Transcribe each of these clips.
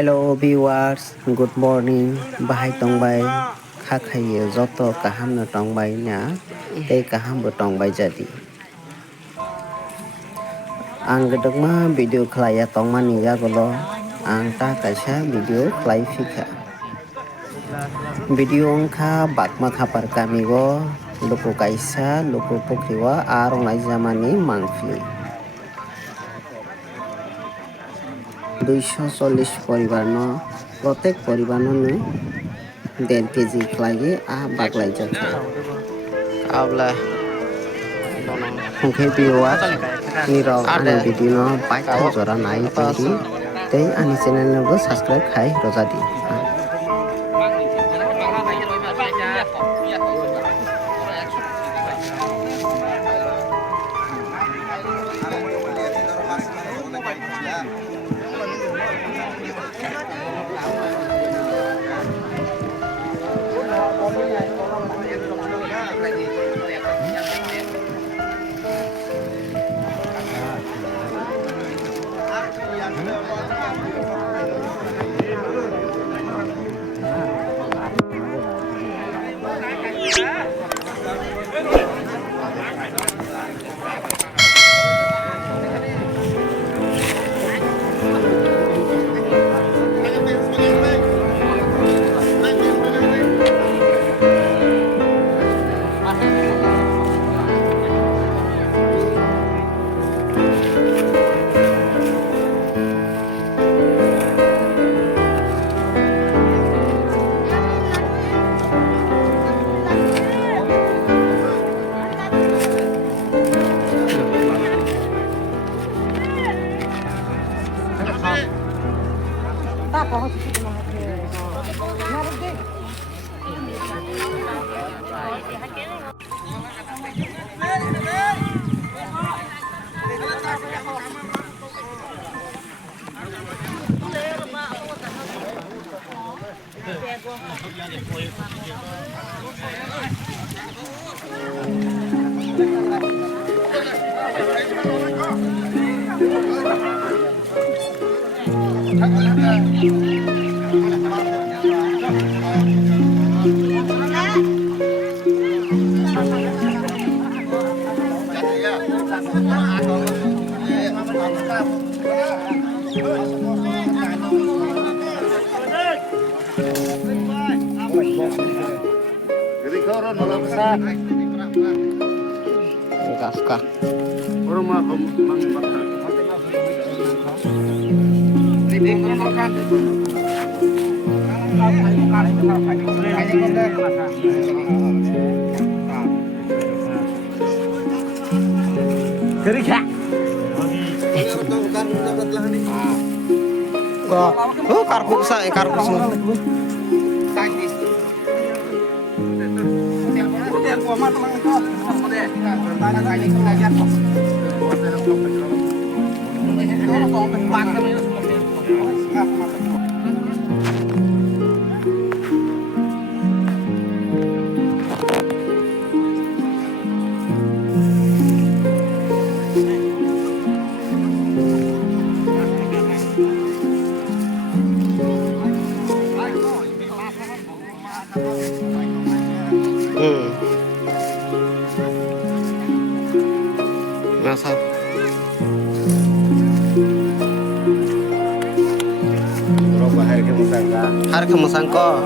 Hello viewers, good morning. Bahai tongbai khakhayo joto kaham no tongbai na tei kaham bo tongbai jadi. Ang gedegma video khlaya tongmani jagolo ang ta kaisa video khlai phika. Video ongkha bakma khapar kamigo luku kaisa luku pokriwa arong laijamani mangpili. 240 পরিবার ন প্রত্যেক পরিবার ন 1.5 কেজি খাইয়ে বাগলাই যাচ্ছে আবলা হংখে বিওয়া নিরো আনি ভিডিও ন পাইথা জরা নাই পেরি তেই আনি চ্যানেল নবো সাবস্ক্রাইব খাই রজাদি Gaska. Kerja. Oh, karpuk sa, karpuk sa. Nasa har ke musang ko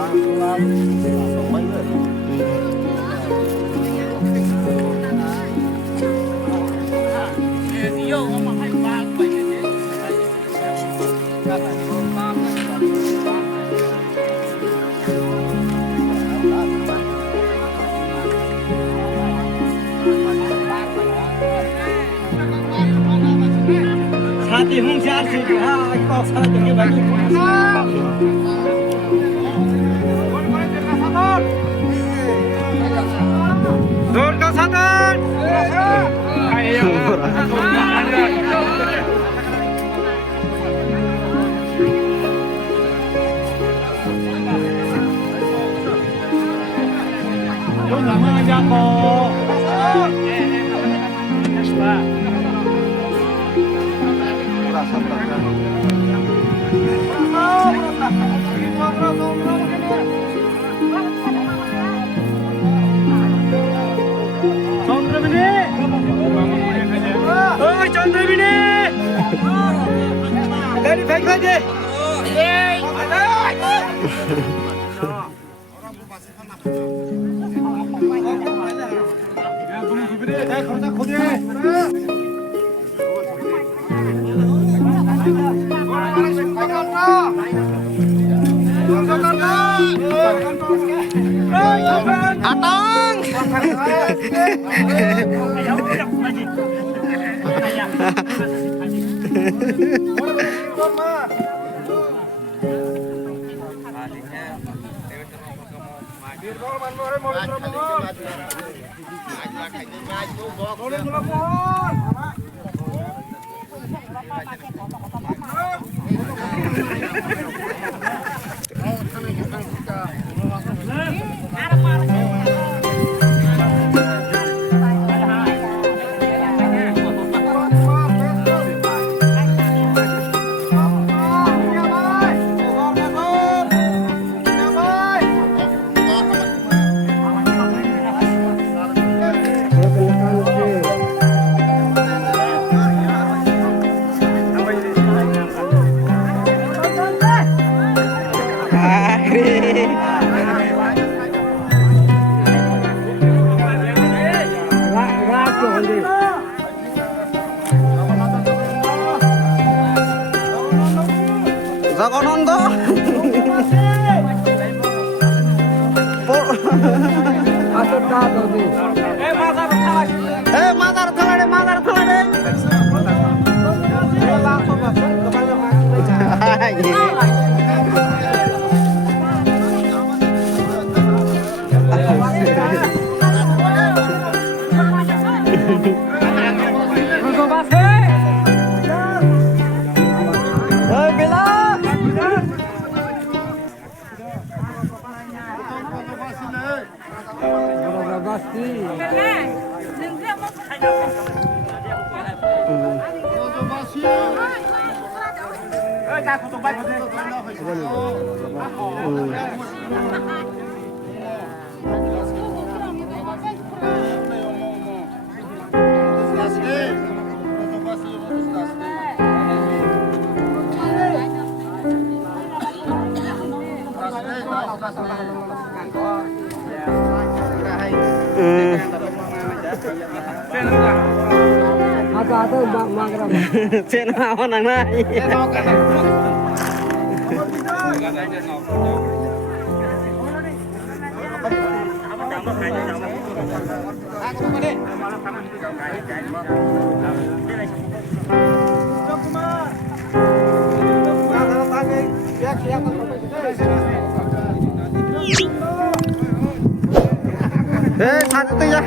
Hati hung jar sih, kau salah jadi bagi. Dur kau satan. Dur lama aja kok. Rasa Atong. Jagononto. Mazar thalade. Sen awan nang nai. Satu tu ya.